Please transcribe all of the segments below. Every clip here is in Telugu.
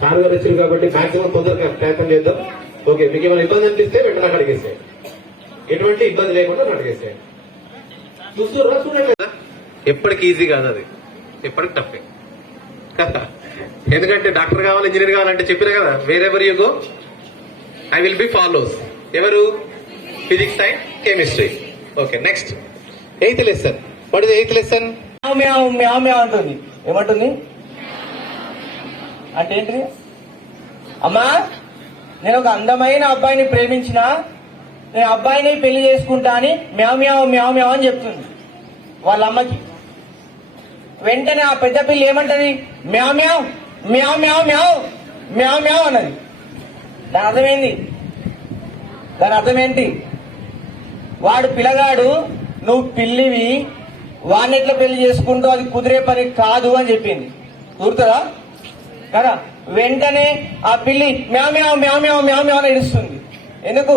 సార్ గారు వచ్చారు కాబట్టి మాక్సిమం తొందరగా ప్రయత్నం చేద్దాం. ఓకే, మీకు ఏమైనా ఇబ్బంది అనిపిస్తే వెంటనే నాకు అడిగేస్తాయి, ఎటువంటి ఇబ్బంది లేకుండా నాకు అడిగేస్తాయి. చూస్తురా చూడండి కదా, ఎప్పటికి ఈజీ కాదు అది, ఎప్పటికి టఫే కదా. ఎందుకంటే డాక్టర్ కావాలి, ఇంజనీర్ కావాలంటే చెప్పిన కదా, wherever you go I will be follows. ఎవరు? Physics and chemistry. Okay, next 8th lesson. What is 8th lesson? అంటుంది. ఏమంటుంది అంటే ఏంటిది? అమ్మా, నేను ఒక అందమైన అబ్బాయిని ప్రేమించిన, నేను అబ్బాయిని పెళ్లి చేసుకుంటా అని మ్యావ్ మ్యావ్ మ్యావ్ మ్యావ్ అని చెప్తుంది వాళ్ళ అమ్మకి. వెంటనే ఆ పెద్ద పిల్లి ఏమంటది? మ్యావ్ మ్యావ్ మ్యావ్ మ్యావ్ మ్యావ్ మ్యావ్ మ్యావ్ అన్నది. దాని అర్థమైంది? దాని అర్థం ఏంటి? వాడు పిల్లగాడు, నువ్వు పిల్లివి, వాడిని ఎట్లా పెళ్లి చేసుకుంటావు, అది కుదిరే పని కాదు అని చెప్పింది. కుదురుతుందా కదా? వెంటనే ఆ పిల్లి మ్యావ్ మ్యావ్ మ్యావ్ మ్యావ్ మ్యావ్ మ్యావ్ అని ఏడుస్తుంది. ఎందుకు?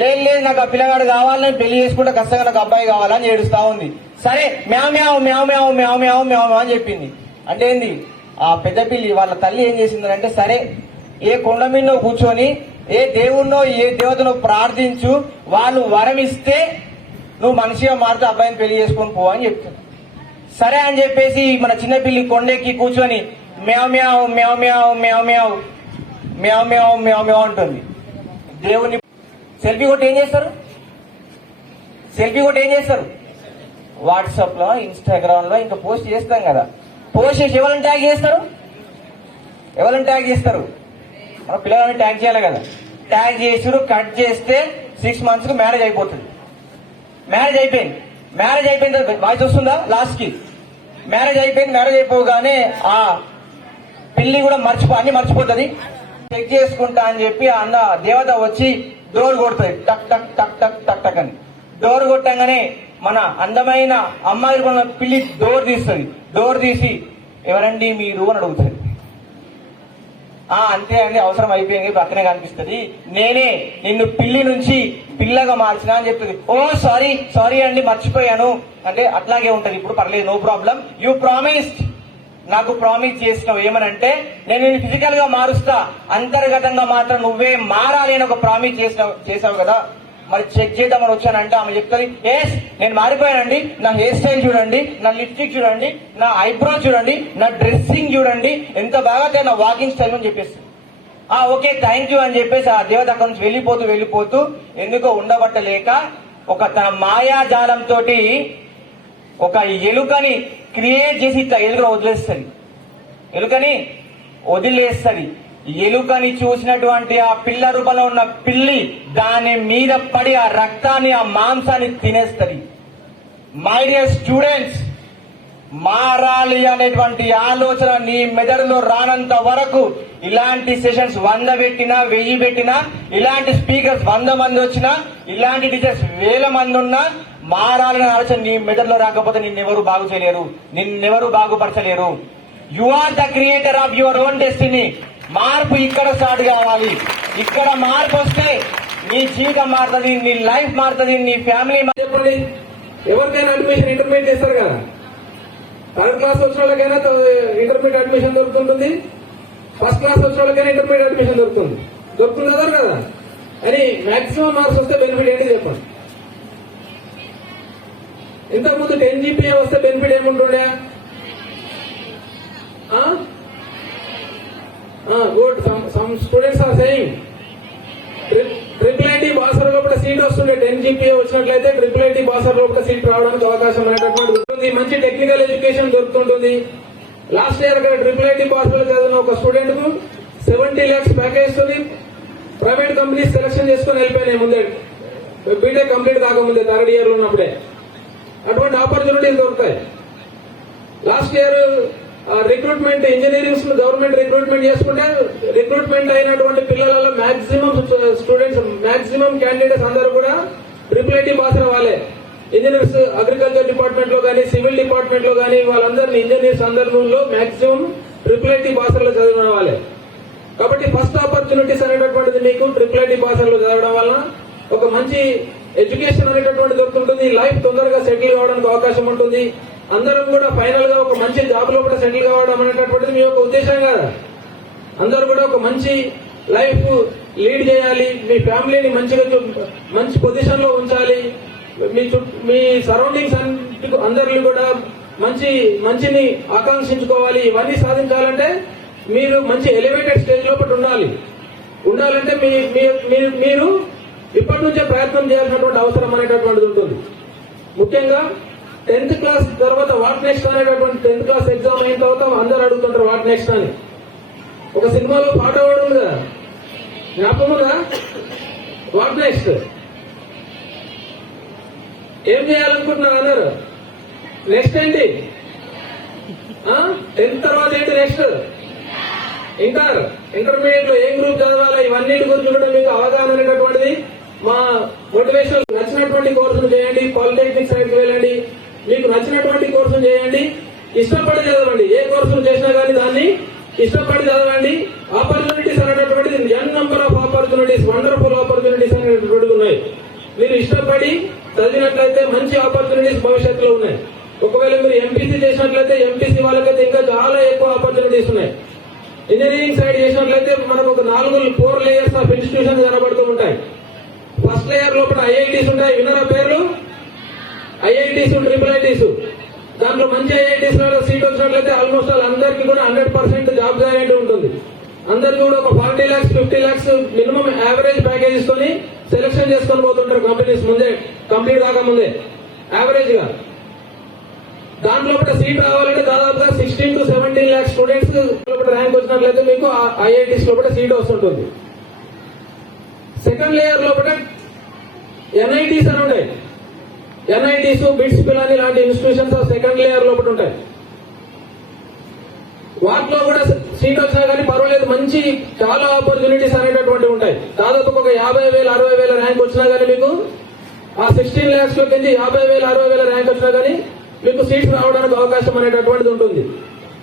లేదు నాకు ఆ పిల్లగాడు కావాలని పెళ్లి చేసుకుంటే ఖచ్చితంగా నాకు అబ్బాయి కావాలని ఏడుస్తా ఉంది. సరే మ్యావ్ మ్యావ్ మ్యావ్ మ్యావ్ మ్యావ్ మ్యావ్ మ్యావ్ మ్యావ్ అని చెప్పింది. అంటే ఏంది? ఆ పెద్ద పిల్లి వాళ్ళ తల్లి ఏం చేసిందంటే, సరే ఏ కొండ మీదనో కూర్చొని ఏ దేవుణ్ణో ఏ దేవతనో ప్రార్థించు, వాళ్ళు వరం ఇస్తే నువ్వు మనిషిగా మారితే అబ్బాయిని పెళ్లి చేసుకొని పో అని చెప్తుంది. సరే అని చెప్పేసి మన చిన్నపిల్లి కొండెక్కి కూర్చొని మ్యావ్ మ్యావ్ మ్యావ్ మ్యావ్ మ్యావ్ మ్యావ్ మ్యావ్ మ్యావ్ మ్యావ్ మ్యావ్ అంటుంది. దేవుని సెల్ఫీ కొట్టి ఏం చేస్తారు? సెల్ఫీ కొట్టి ఏం చేస్తారు? వాట్సాప్ లో, ఇన్స్టాగ్రామ్ లో ఇంకా పోస్ట్ చేస్తాం కదా. పోస్ట్ చేసి ఎవరిని ట్యాగ్ చేస్తారు? ఎవరిని ట్యాగ్ చేస్తారు? మన పిల్లలని ట్యాగ్ చేయాలి కదా. ట్యాగ్ చేసి కట్ చేస్తే 6 months కు మ్యారేజ్ అయిపోతుంది. మ్యారేజ్ అయిపోయింది వాయిస్ వస్తుందా? లాస్ట్ కి మ్యారేజ్ అయిపోగానే ఆ పిల్లి కూడా అన్ని మర్చిపోతుంది. చెక్ చేసుకుంటా అని చెప్పి అన్న దేవత వచ్చి డోర్ కొడుతుంది. టక్ టక్ టక్ టక్ టక్ టక్ అని డోర్ కొట్టంగానే మన అందమైన అమ్మాయి ఉన్న పిల్లి డోర్ తీస్తుంది. డోర్ తీసి ఎవరండి మీరు అని అడుగుతుంది. అంతే అండి, అవసరం అయిపోయింది, పక్కనే కనిపిస్తుంది, నేనే నిన్ను పిల్లి నుంచి పిల్లగా మార్చిన అని చెప్తుంది. ఓ సారీ అండి, మర్చిపోయాను అంటే అట్లాగే ఉంటది. ఇప్పుడు పర్లేదు, నో ప్రాబ్లం. యూ ప్రామిస్డ్, నాకు ప్రామిస్ చేసినావు ఏమనంటే, నేను నిన్ను ఫిజికల్ గా మారుస్తా, అంతర్గతంగా మాత్రం నువ్వే మారాలి అని ఒక ప్రామిస్ చేసావు కదా. మరి చెక్ చేద్దామని వచ్చానంటే ఆమె చెప్తుంది, ఎస్ నేను మారిపోయానండి, నా హెయిర్ స్టైల్ చూడండి, నా లిప్స్టిక్ చూడండి, నా ఐబ్రో చూడండి, నా డ్రెస్సింగ్ చూడండి, ఎంత బాగా నా వాకింగ్ స్టైల్ అని చెప్పేసి ఓకే థ్యాంక్ యూ అని చెప్పేసి ఆ దేవత అక్కడి నుంచి వెళ్ళిపోతూ ఎందుకో ఉండబట్టలేక తన మాయాజాలంతో ఒక ఎలుకని క్రియేట్ చేసి ఇట్లా ఎలుకని వదిలేస్తుంది. ఎలుకని చూసినటువంటి ఆ పిల్ల రూపంలో ఉన్న పిల్లి దాని మీద పడి ఆ రక్తాన్ని, ఆ మాంసాన్ని తినేస్తుంది. మై డియర్ స్టూడెంట్స్, మారాలి అనేటువంటి ఆలోచన నీ మెదడులో రానంత వరకు ఇలాంటి సెషన్స్ 100 పెట్టినా 1000 పెట్టినా, ఇలాంటి స్పీకర్స్ 100 మంది వచ్చినా, ఇలాంటి టీచర్స్ 1000 మంది ఉన్నా, మారాలనే ఆలోచన నీ మెదడులో రాకపోతే నిన్నెవరు బాగు చేయలేరు, నిన్నెవరు బాగుపరచలేరు. You are the creator of your own destiny. మార్పు ఇక్కడ స్టార్ట్ కావాలి. ఇక్కడ మార్పు వస్తే నీ జీవితం మారుతుంది, నీ లైఫ్ మారుతుంది, నీ ఫ్యామిలీ. చెప్పండి, ఎవరికైనా అడ్మిషన్ ఇంటర్మీడియట్ చేస్తారు కదా, 3rd క్లాస్ వచ్చిన వాళ్ళకైనా ఇంటర్మీడియట్ అడ్మిషన్ దొరుకుతుంటుంది, 1st క్లాస్ వచ్చిన వాళ్ళకైనా ఇంటర్మీడియట్ అడ్మిషన్ దొరుకుతుంది కదా అని మాక్సిమం మార్క్స్ వస్తే బెనిఫిట్ ఏంటి చెప్పండి. ఇంతకుముందు 10 GPA వస్తే బెనిఫిట్ ఏముంటుండే? Good, some students are saying IIIT Basar లోపల సీట్ వస్తుండే. 10 GPA వచ్చినట్లయితే IIIT బాసర్ లోపల సీట్ రావడానికి అవకాశం అనేటటువంటి మంచి టెక్నికల్ ఎడ్యుకేషన్ దొరుకుతుంటుంది. లాస్ట్ ఇయర్ IIIT బాసర్ చదివిన ఒక స్టూడెంట్ కు 70 lakhs ప్యాకేజ్ తో ప్రైవేట్ కంపెనీస్ సెలక్షన్ చేసుకుని వెళ్ళిపోయినాయి ముందే, బీటెక్ కంప్లీట్ కాకముందే 3rd year లో ఉన్నప్పుడే. అటువంటి ఆపర్చునిటీస్ దొరుకుతాయి. Last year recruitment engineering government recruitment చేసుకుంటే రిక్రూట్మెంట్ అయినటువంటి పిల్లలలో మాక్సిమం క్యాండిడేట్స్ అందరూ కూడా IIIT బాసర వాళ్ళే. ఇంజనీర్స్ అగ్రికల్చర్ డిపార్ట్మెంట్ లో కానీ, సివిల్ డిపార్ట్మెంట్ లో కానీ, వాళ్ళందరినీ ఇంజనీర్స్ అందరిలో మాక్సిమం IIIT బాసరలో చదివిన వాళ్ళే. కాబట్టి ఫస్ట్ ఆపర్చునిటీస్ అనేటటువంటిది మీకు IIIT బాసరలో చదవడం వల్ల ఒక మంచి ఎడ్యుకేషన్ అనేటటువంటి దొరుకుతుంటుంది. లైఫ్ తొందరగా సెటిల్ కావడానికి అవకాశం ఉంటుంది. అందరం కూడా ఫైనల్ గా ఒక మంచి జాబ్ లో కూడా సెటిల్ కావడం అనేటటువంటిది మీ యొక్క ఉద్దేశం కదా. అందరూ కూడా ఒక మంచి లైఫ్ లీడ్ చేయాలి, మీ ఫ్యామిలీని మంచి పొజిషన్ లో ఉంచాలి, మీ సరౌండింగ్స్ అందరిని కూడా మంచిని ఆకాంక్షించుకోవాలి. ఇవన్నీ సాధించాలంటే మీరు మంచి ఎలివేటెడ్ స్టేజ్ లోపల ఉండాలంటే మీరు ఇప్పటి నుంచే ప్రయత్నం చేయాల్సినటువంటి అవసరం అనేటటువంటిది ఉంటుంది. ముఖ్యంగా 10th క్లాస్ తర్వాత వాట్ నెక్స్ట్ అనేటటువంటి 10th క్లాస్ ఎగ్జామ్ అయిన తర్వాత అందరూ అడుగుతుంటారు వాట్ నెక్స్ట్ అని. ఒక సినిమాలో పాట కూడా ఉంది కదా, జ్ఞాపకం ఉందా? వాట్ నెక్స్ట్, ఏం చేయాలనుకుంటున్నారు అందరు? నెక్స్ట్ ఏంటి? 10th తర్వాత ఏంటి నెక్స్ట్? ఇంటర్మీడియట్ లో ఏం గ్రూప్ చదవాలా, ఇవన్నిటి గురించి కూడా మీకు అవగాహన అనేటటువంటిది మా మోటివేషన్. నచ్చినటువంటి కోర్సులు చేయండి, పాలిటెక్నిక్ సైడ్కి వెళ్ళండి, మీకు నచ్చినటువంటి కోర్సులు చేయండి, ఇష్టపడి చదవండి. ఏ కోర్సులు చేసినా కానీ దాన్ని ఇష్టపడి చదవండి. ఆపర్చునిటీస్ అనేటటువంటిది N number of opportunities, wonderful opportunities అనేటటువంటివి ఉన్నాయి. మీరు ఇష్టపడి చదివినట్లయితే మంచి ఆపర్చునిటీస్ భవిష్యత్తులో ఉన్నాయి. ఒకవేళ మీరు ఎంపీసీ చేసినట్లయితే ఎంపీసీ వాళ్ళకైతే ఇంకా చాలా ఎక్కువ ఆపర్చునిటీస్ ఉన్నాయి. ఇంజనీరింగ్ సైడ్ చేసినట్లయితే మనకు ఒక 4 లేయర్స్ ఆఫ్ ఇన్స్టిట్యూషన్ కనబడుతూ ఉంటాయి. ఫస్ట్ లేయర్ లోపల ఐఐటీస్ ఉంటాయి, విన్నరా పేర్లు? IITs, triple ITs. దాంట్లో మంచి ఐఐటీస్ లో సీట్ వచ్చినట్లయితే ఆల్మోస్ట్ అందరికీ కూడా 100% జాబ్ గ్యారెంటీ ఉంటుంది. అందరికీ కూడా ఒక 40 lakhs 50 lakhs minimum average package కొని సెలెక్షన్ చేసుకొని పోతుంటారు కంపెనీస్ ముందే, కంప్లీట్ కాకముందే యావరేజ్ గా. దాంట్లో సీట్ రావాలంటే దాదాపుగా 16 to 17 lakhs స్టూడెంట్స్ ర్యాంక్ వచ్చినట్లయితే మీకు ఐఐటీస్ లోపల సీట్ వస్తుంటుంది. సెకండ్ లేయర్ లోపల ఎన్ఐటీస్ అని ఉంటాయి. ఎన్ఐటీస్, బిట్స్, పిలాని లాంటి ఇన్స్టిట్యూషన్స్ సెకండ్ లేయర్ లోపల ఉంటాయి. వాటిలో కూడా సీట్ వచ్చినా కానీ పర్వాలేదు, మంచి చాలా ఆపర్చునిటీస్ అనేటటువంటివి ఉంటాయి. దాదాపు ఒక 50,000 60,000 ర్యాంక్ వచ్చినా కానీ మీకు ఆ 16 lakhs లో కింద 50,000 60,000 ర్యాంక్ వచ్చినా కానీ మీకు సీట్స్ రావడానికి అవకాశం అనేటటువంటిది ఉంటుంది.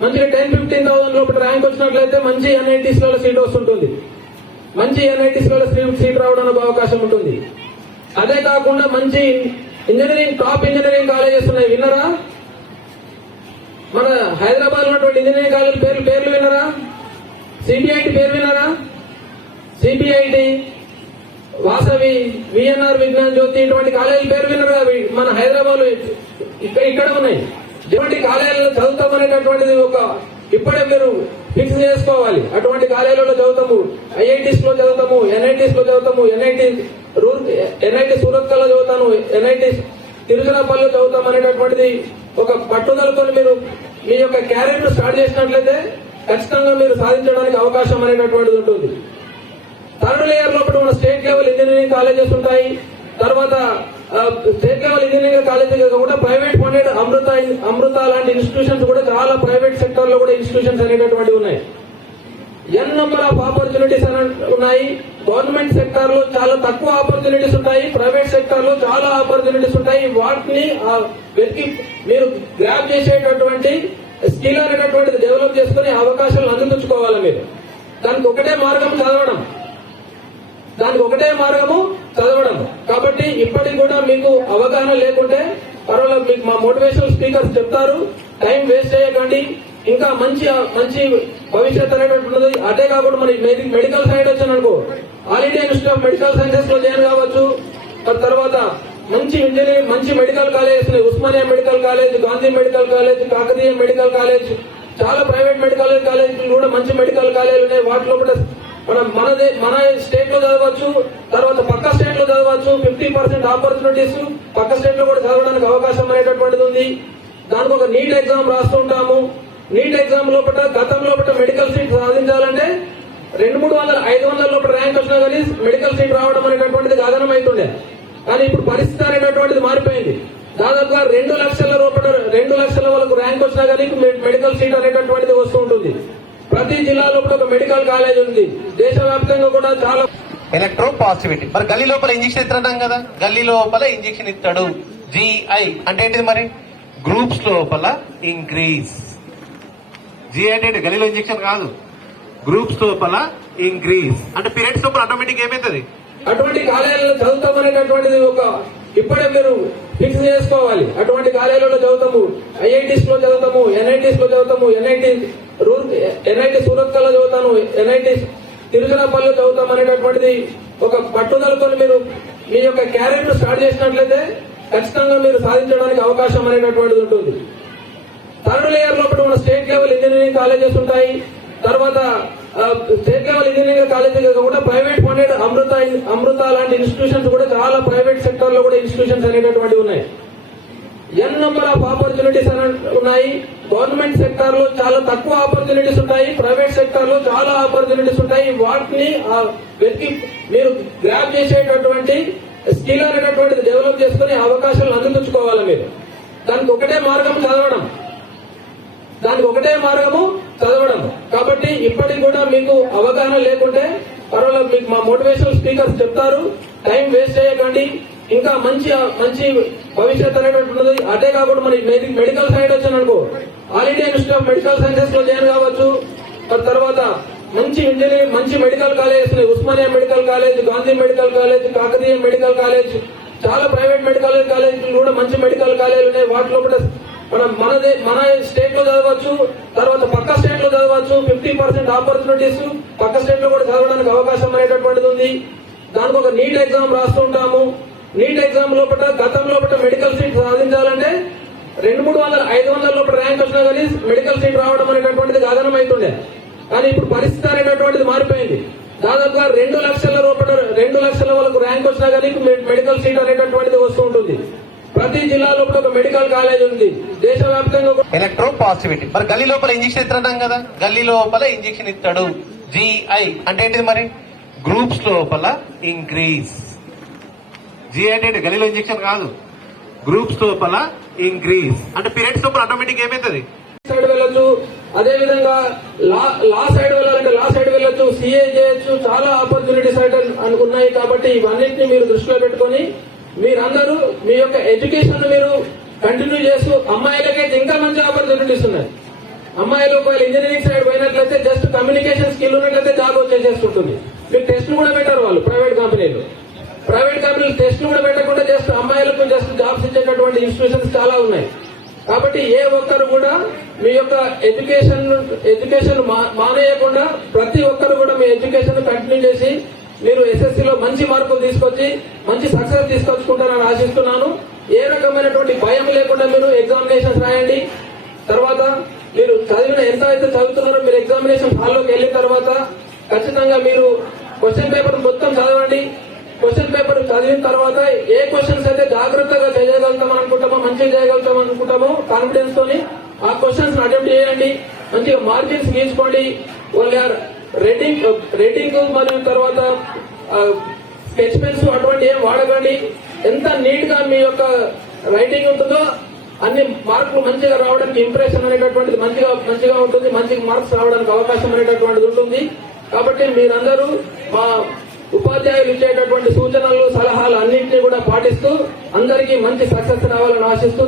మంచిగా 10,000-15,000 లోపల ర్యాంక్ వచ్చినట్లయితే మంచి ఎన్ఐటీస్ లో సీట్ వస్తుంటుంది. మంచి ఎన్ఐటీస్ లో సీట్ రావడానికి అవకాశం ఉంటుంది. అదే కాకుండా మంచి ఇంజనీరింగ్, టాప్ ఇంజనీరింగ్ కాలేజెస్ ఉన్నాయి, విన్నరా? మన హైదరాబాద్ ఉన్నటువంటి ఇంజనీరింగ్ కాలేజ్ పేర్లు విన్నరా? సిబిఐటి పేరు విన్నరా? సిబిఐటి, వాసవి, విఎన్ఆర్, విజ్ఞాన్ జ్యోతి, ఇటువంటి కాలేజీల పేరు విన్నరా? మన హైదరాబాద్ ఇక్కడ ఉన్నాయి. ఇటువంటి కాలేజీలలో చదువుతామనేటటువంటిది ఇప్పుడే మీరు ఫిక్స్ చేసుకోవాలి. అటువంటి కాలేజీలలో చదువుతాము, ఐఐటీస్ లో చదువుతాము, ఎన్ఐటీస్ లో చదువుతాము, ఎన్ఐటి సూరత్ లో చదువుతాను, ఎన్ఐటి తిరుచిరాపల్లిలో చదువుతాం అనేటటువంటిది ఒక పట్టుదలతో మీరు మీ యొక్క క్యారియర్ ను స్టార్ట్ చేసినట్లయితే ఖచ్చితంగా మీరు సాధించడానికి అవకాశం అనేటటువంటిది ఉంటుంది. థర్డ్ లేయర్ లోపల మన స్టేట్ లెవెల్ ఇంజనీరింగ్ కాలేజెస్ ఉంటాయి. తర్వాత స్టేట్ లెవెల్ ఇంజనీరింగ్ కాలేజీ కూడా ప్రైవేట్ ఫండెడ్ అమృత లాంటి ఇన్స్టిట్యూషన్స్ కూడా చాలా ప్రైవేట్ సెక్టర్ లో కూడా ఇన్స్టిట్యూషన్స్ అనేటటువంటివి ఉన్నాయి. ఎన్ నంబర్ ఆఫ్ ఆపర్చునిటీస్ ఉన్నాయి. గవర్నమెంట్ సెక్టర్ లో చాలా తక్కువ ఆపర్చునిటీస్ ఉంటాయి, ప్రైవేట్ సెక్టర్ లో చాలా ఆపర్చునిటీస్ ఉంటాయి. వాటిని వెతికి మీరు గ్రాప్ చేసేటటువంటి స్కిల్ అనేటటువంటిది డెవలప్ చేసుకుని అవకాశాలు అందించుకోవాలి. మీరు దానికి ఒకటే మార్గం చదవడం. కాబట్టి ఇప్పటికి కూడా మీకు అవగాహన లేకుంటే పర్వాలేదు, మీకు మా మోటివేషనల్ స్పీకర్స్ చెప్తారు, టైం వేస్ట్ చేయకండి. ఇంకా మంచి భవిష్యత్ అనేటువంటిది. అదే కాకుండా మన మెడికల్ సైడ్ వచ్చాననుకో, All India Institute of Medical Sciences లో జాయిన్ కావచ్చు. తర్వాత మంచి ఇంజనీరింగ్, మంచి మెడికల్ కాలేజెస్ ఉన్నాయి. Osmania Medical College, Gandhi Medical College, Kakatiya Medical College, చాలా ప్రైవేట్ మెడికల్ కాలేజీలు కూడా మంచి మెడికల్ కాలేజీలు ఉన్నాయి. వాటిలో కూడా మన స్టేట్ లో చదవచ్చు, తర్వాత పక్క స్టేట్ లో చదవచ్చు. 50% ఆపర్చునిటీస్ పక్క స్టేట్ లో కూడా చదవడానికి అవకాశం అనేటటువంటిది ఉంది. దానికి ఒక నీట్ ఎగ్జామ్ రాస్తుంటాము. నీట్ ఎగ్జామ్ లోపల గతం లోపల మెడికల్ సీట్ సాధించాలంటే 200-300-500 లోపల ర్యాంక్ వచ్చినా కానీ మెడికల్ సీట్ రావడం అనేటటువంటిది సాధనం అవుతుండే. కానీ ఇప్పుడు పరిస్థితి అనేటటువంటిది మారిపోయింది. దాదాపుగా 2 లక్షల లోపల 2 లక్షల వరకు ర్యాంక్ వచ్చినా కానీ మెడికల్ సీట్ అనేటటువంటిది వస్తూ ఉంటుంది. ప్రతి జిల్లాలో ఒక మెడికల్ కాలేజ్ ఉంది. దేశవ్యాప్తంగా కూడా చాలా ఎలక్ట్రో పాజిటివిటీ. మరి గల్లీ లోపల ఇంజక్షన్ ఇస్తున్నాం కదా, గల్లీ లోపల ఇంజక్షన్ ఇస్తాడు. GI అంటే ఏంటిది? మరి గ్రూప్స్ లోపల ఇంక్రీజ్. GI అంటే గల్లీలో ఇంజక్షన్ కాదు, గ్రూప్స్ లోపల ఇంక్రీజ్ అంటే పీరియడ్స్ లోపల ఆటోమేటిక్ ఏమైతుంది? అటువంటి కాలేజీలో చదువుతామనేటటువంటిది ఇప్పుడే మీరు ఫిక్స్ చేసుకోవాలి. అటువంటి కాలేజీలలో చదువుతాము, ఐఐటీస్ లో చదువుతాము, ఎన్ఐటీస్ లో చదువుతాము, ఎన్ఐటి సూరత్ కల్లో చదువుతాను, ఎన్ఐటి తిరుచిరాపల్లిలో చదువుతాం అనేటటువంటిది ఒక పట్టుదలతో మీరు మీ యొక్క క్యారియర్ స్టార్ట్ చేసినట్లయితే ఖచ్చితంగా మీరు సాధించడానికి అవకాశం అనేటటువంటిది ఉంటుంది. థర్డ్ లేయర్ లోపల మన స్టేట్ లెవెల్ ఇంజనీరింగ్ కాలేజెస్ ఉంటాయి. తర్వాత స్టేట్ లెవెల్ ఇంజనీరింగ్ కాలేజెస్ కాకుండా ప్రైవేట్ ఫండెడ్ అమృత లాంటి ఇన్స్టిట్యూషన్స్ కూడా చాలా ప్రైవేట్ సెక్టర్ లో కూడా ఇన్స్టిట్యూషన్స్ అనేటటువంటివి ఉన్నాయి. ఎన్ నెంబర్ ఆఫ్ ఆపర్చునిటీస్ ఉన్నాయి. గవర్నమెంట్ సెక్టార్ లో చాలా తక్కువ ఆపర్చునిటీస్ ఉంటాయి, ప్రైవేట్ సెక్టార్ లో చాలా ఆపర్చునిటీస్ ఉంటాయి. వాటిని వెతికి మీరు గ్రాప్ చేసేటటువంటి స్కిల్ అనేటటువంటిది డెవలప్ చేసుకుని అవకాశాలను అందిపుచ్చుకోవాలి. మీరు దానికి ఒకటే మార్గం చదవడం. కాబట్టి ఇప్పటికి కూడా మీకు అవగాహన లేకుంటే పర్వాలేదు, మీకు మా మోటివేషనల్ స్పీకర్స్ చెప్తారు. టైం వేస్ట్ చేయకండి. ఇంకా మంచి భవిష్యత్ అనేటువంటిది. అదే కాకుండా మరి మెడికల్ సైడ్ వచ్చాననుకో, All India Institute of Medical Sciences లో జాయిన్ కావచ్చు. తర్వాత మంచి ఇంజనీరింగ్ మంచి మెడికల్ కాలేజెస్ ఉన్నాయి. Osmania Medical College, Gandhi Medical College, Kakatiya Medical College, చాలా ప్రైవేట్ మెడికల్ కాలేజీలు కూడా మంచి మెడికల్ కాలేజీలు ఉన్నాయి. వాటిలో కూడా మన స్టేట్ లో చదవచ్చు, తర్వాత పక్క స్టేట్ లో చదవచ్చు. 50% ఆపర్చునిటీస్ పక్క స్టేట్ లో కూడా చదవడానికి అవకాశం అనేటటువంటిది ఉంది. దానికి ఒక నీట్ ఎగ్జామ్ రాస్తుంటాము. నీట్ ఎగ్జామ్ లోపల గతం లోపల మెడికల్ సీట్ సాధించాలంటే 200-300 500 లోపల ర్యాంక్ వచ్చినా కానీ మెడికల్ సీట్ రావడం అనేటటువంటిది గగనం అవుతుండే. కానీ ఇప్పుడు పరిస్థితి అనేటటువంటిది మారిపోయింది. దాదాపుగా 2 లక్షల లోపల 2 లక్షల వరకు ర్యాంక్ వచ్చినా కానీ మెడికల్ సీట్ అనేటటువంటిది వస్తూ ఉంటుంది. ప్రతి జిల్లా లోపల ఒక మెడికల్ కాలేజ్ ఉంది. దేశవ్యాప్తంగా ఎలక్ట్రో పాజిటివిటీ. మరి గల్లీ లోపల ఇంజక్షన్ ఇస్తున్నాం కదా, గల్లీ లోపల ఇంజక్షన్ ఇస్తాడు. GI అంటే ఏంటిది మరి? గ్రూప్స్ లోపల ఇంక్రీజ్. GI అంటే గల్లీలో ఇంజక్షన్ కాదు, గ్రూప్స్ లోపల ఇంక్రీజ్ అంటే పీరియడ్స్ లోపల ఆటోమేటిక్ ఏమైతుంది సైడ్ వెళ్ళొచ్చు. అదే విధంగా లా సైడ్ వెళ్ళాలంటే లా సైడ్ వెళ్ళొచ్చు, CA చేయొచ్చు. చాలా ఆపర్చునిటీస్ ఉన్నాయి. కాబట్టి ఇవన్నింటినీ మీరు దృష్టిలో పెట్టుకుని మీరందరూ మీ యొక్క ఎడ్యుకేషన్ మీరు కంటిన్యూ చేస్తూ, అమ్మాయిలకైతే ఇంకా మంచి ఆపర్చునిటీస్ ఉన్నాయి. అమ్మాయిలు ఒకవేళ ఇంజనీరింగ్ సైడ్ పోయినట్లయితే జస్ట్ కమ్యూనికేషన్ స్కిల్ ఉన్నట్లయితే జాబ్ వచ్చేసేస్తుంటుంది. మీరు టెస్ట్లు కూడా పెట్టారు వాళ్ళు ప్రైవేట్ కంపెనీలు టెస్ట్లు కూడా పెట్టకుండా జస్ట్ అమ్మాయిలకు జస్ట్ జాబ్స్ ఇచ్చేటటువంటి ఇన్స్టిట్యూషన్స్ చాలా ఉన్నాయి. కాబట్టి ఏ ఒక్కరు కూడా మీ యొక్క ఎడ్యుకేషన్ మానేయకుండా ప్రతి ఒక్కరు కూడా మీ ఎడ్యుకేషన్ కంటిన్యూ చేసి మీరు SSCలో మంచి మార్కులు తీసుకొచ్చి మంచి సక్సెస్ తీసుకొచ్చుకుంటారని ఆశిస్తున్నాను. ఏ రకమైనటువంటి భయం లేకుండా మీరు ఎగ్జామినేషన్స్ రాయండి. తర్వాత మీరు ఎంత అయితే చదువుతున్నారో మీరు ఎగ్జామినేషన్ హాల్లోకి వెళ్ళిన తర్వాత ఖచ్చితంగా మీరు క్వశ్చన్ పేపర్ మొత్తం చదవండి. క్వశ్చన్ పేపర్ చదివిన తర్వాత ఏ క్వశ్చన్స్ అయితే జాగ్రత్తగా చేయగలుగుతాం అనుకుంటామో, మంచిగా చేయగలుగుతాం అనుకుంటామో కాన్ఫిడెన్స్ తోని ఆ క్వశ్చన్స్ అటెంప్ట్ చేయండి. మంచిగా మార్జిన్స్ గీసుకోండి. వాళ్ళ రేటింగ్ మరియు తర్వాత స్కెచ్ పెన్స్ అటువంటి ఏం వాడకండి. ఎంత నీట్ గా మీ యొక్క రైటింగ్ ఉంటుందో అన్ని మార్కులు మంచిగా రావడానికి ఇంప్రెషన్ అనేటటువంటిది మంచిగా ఉంటుంది. మంచి మార్క్స్ రావడానికి అవకాశం అనేటటువంటిది ఉంటుంది. కాబట్టి మీరందరూ మా ఉపాధ్యాయులు ఇచ్చేటటువంటి సూచనలు సలహాలు అన్నింటినీ కూడా పాటిస్తూ అందరికీ మంచి సక్సెస్ రావాలని ఆశిస్తూ